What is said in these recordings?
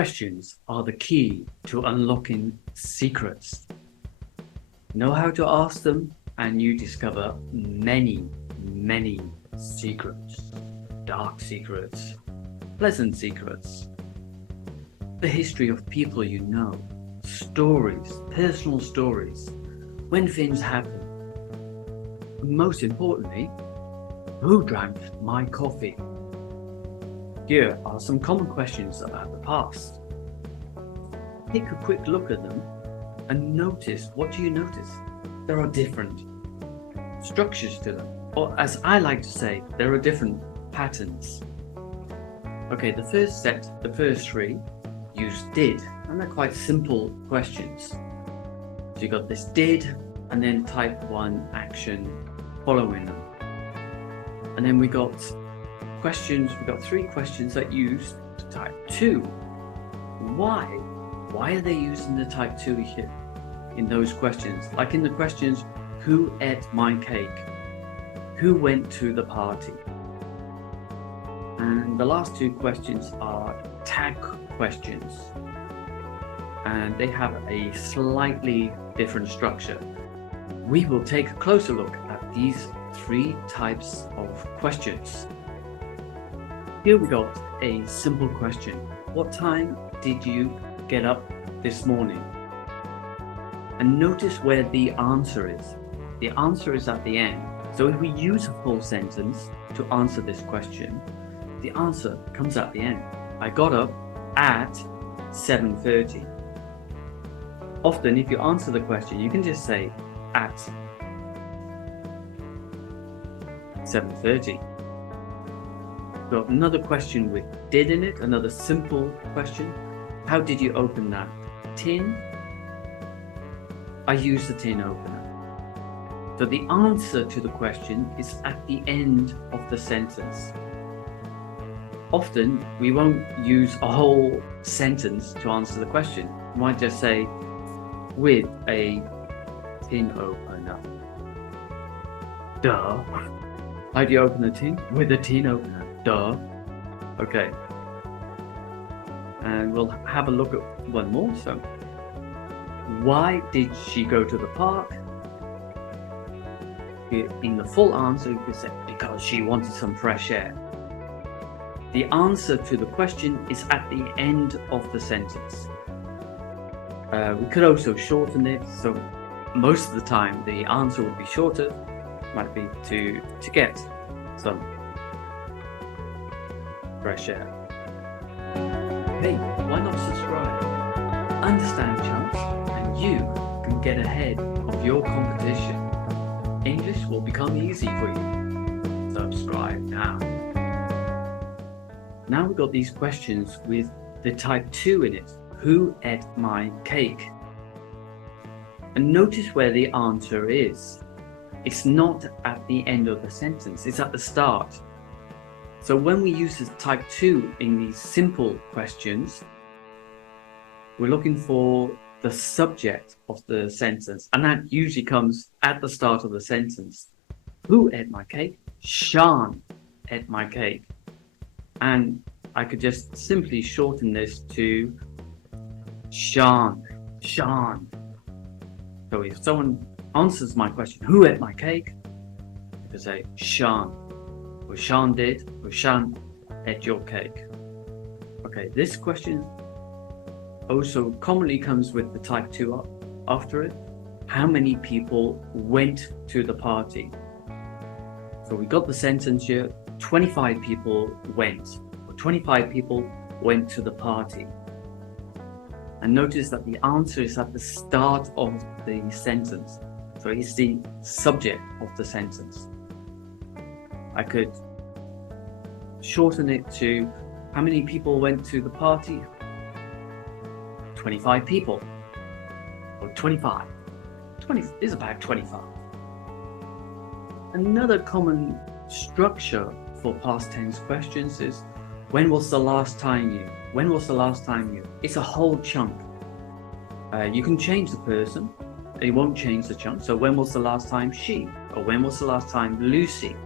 Questions are the key to unlocking secrets. Know how to ask them, and you discover many, many secrets. Dark secrets, pleasant secrets, the history of people you know, stories, personal stories, when things happen. Most importantly, who drank my coffee? Here are some common questions about the past. Take a quick look at them and notice. What do you notice? There are different structures to them, or as I like to say, there are different patterns. Okay, the first three use did, and they're quite simple questions. So you got this did, and then type 1 action following them. And then we got three questions that use the type 2. Why? Why are they using the type 2 here in those questions? Like in the questions, who ate my cake? Who went to the party? And the last two questions are tag questions. And they have a slightly different structure. We will take a closer look at these three types of questions. Here we got a simple question. What time did you get up this morning? And notice where the answer is. The answer is at the end. So if we use a full sentence to answer this question, the answer comes at the end. I got up at 7:30. Often, if you answer the question, you can just say at 7:30. Got another question with did in it, another simple question. How did you open that tin? I used the tin opener. So the answer to the question is at the end of the sentence. Often we won't use a whole sentence to answer the question. You might just say with a tin opener. Duh. How do you open a tin? With a tin opener. Duh. Okay. And we'll have a look at one more. So, why did she go to the park? In the full answer, you could say, because she wanted some fresh air. The answer to the question is at the end of the sentence. We could also shorten it. So, most of the time, the answer would be shorter. Might be to get some fresh air. Hey, why not subscribe? Understand chunks, and you can get ahead of your competition. English will become easy for you. Subscribe now. Now we've got these questions with the type 2 in it. Who ate my cake? And notice where the answer is. It's not at the end of the sentence, it's at the start. So when we use the type 2 in these simple questions, we're looking for the subject of the sentence, and that usually comes at the start of the sentence. Who ate my cake? Sian ate my cake. And I could just simply shorten this to Sian. Sian. So if someone answers my question, who ate my cake? You could say Sian. Or Sian did, or Sian ate your cake. Okay, this question also commonly comes with the type 2 after it. How many people went to the party? So we got the sentence here, 25 people went, or 25 people went to the party. And notice that the answer is at the start of the sentence. So it's the subject of the sentence. I could shorten it to how many people went to the party? 25 people. Or 25. 20 is about 25. Another common structure for past tense questions is when was the last time you? When was the last time you? It's a whole chunk. You can change the person. It won't change the chunk. So when was the last time she? Or when was the last time Lucy?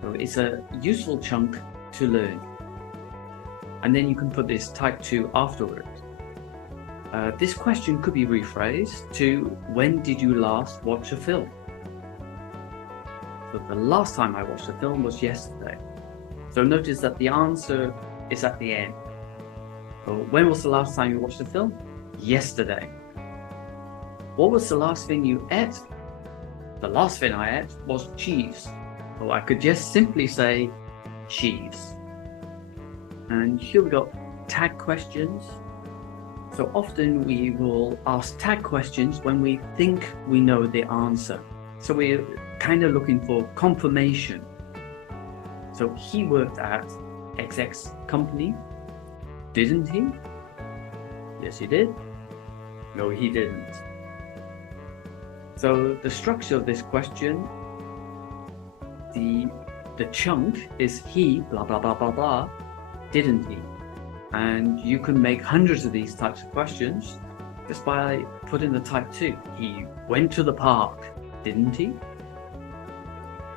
So it's a useful chunk to learn. and then you can put this type 2 afterwards. This question could be rephrased to, when did you last watch a film? So the last time I watched a film was yesterday. So notice that the answer is at the end. So when was the last time you watched a film? Yesterday. What was the last thing you ate? The last thing I ate was cheese. So I could just simply say cheese. And here we got tag questions. So often we will ask tag questions when we think we know the answer. So we're kind of looking for confirmation. So he worked at XX company, didn't he? Yes, he did. No, he didn't. So the structure of this question, the chunk is he, blah, blah, blah, blah, blah, didn't he? And you can make hundreds of these types of questions just by putting the type 2. He went to the park, didn't he?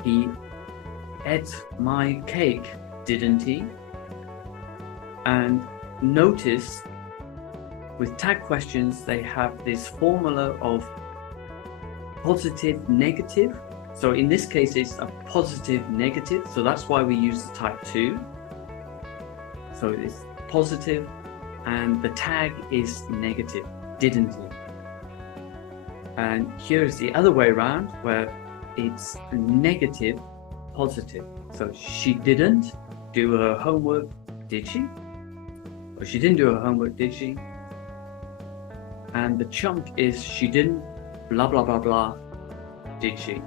He ate my cake, didn't he? And notice with tag questions, they have this formula of positive, negative. So in this case, it's a positive, negative. So that's why we use the type 2. So it's positive, and the tag is negative, didn't he? And here's the other way around, where it's negative, positive. So she didn't do her homework, did she? Or she didn't do her homework, did she? And the chunk is she didn't blah blah blah blah, did she?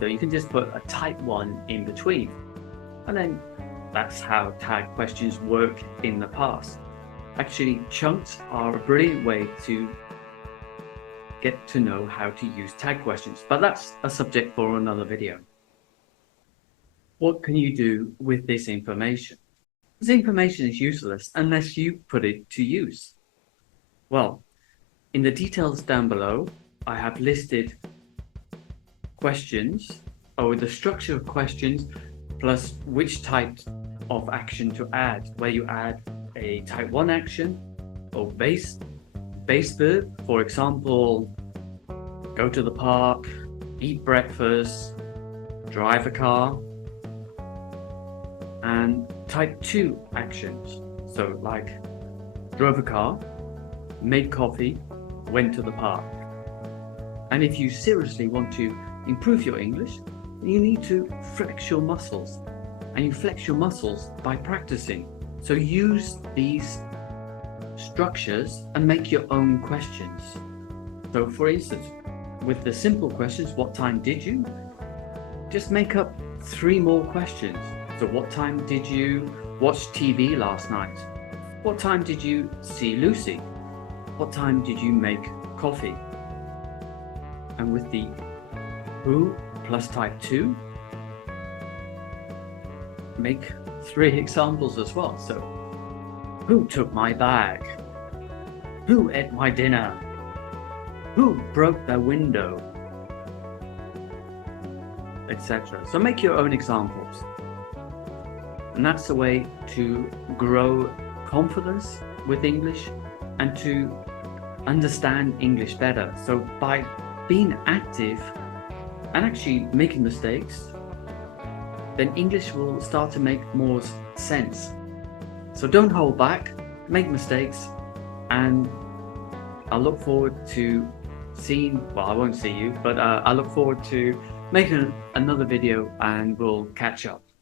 So you can just put a type 1 in between, and then that's how tag questions work in the past. Actually, chunks are a brilliant way to get to know how to use tag questions, but that's a subject for another video. What can you do with this information? This information is useless unless you put it to use. Well, in the details down below, I have listed questions, or the structure of questions, plus which type of action to add, where you add a type 1 action or base verb, for example, go to the park, eat breakfast, drive a car, and type 2 actions, so like drove a car, made coffee, went to the park. And if you seriously want to improve your English, you need to flex your muscles, and you flex your muscles by practicing. So use these structures and make your own questions. So for instance, with the simple questions, what time did you? Just make up 3 more questions. So what time did you watch TV last night? What time did you see Lucy? What time did you make coffee? And with the who plus type 2, make 3 examples as well. So, who took my bag? Who ate my dinner? Who broke the window? Etc. So make your own examples. And that's the way to grow confidence with English and to understand English better. So by being active and actually making mistakes, then English will start to make more sense. So don't hold back, make mistakes, and I look forward to seeing, well, I won't see you, but I look forward to making another video and we'll catch up.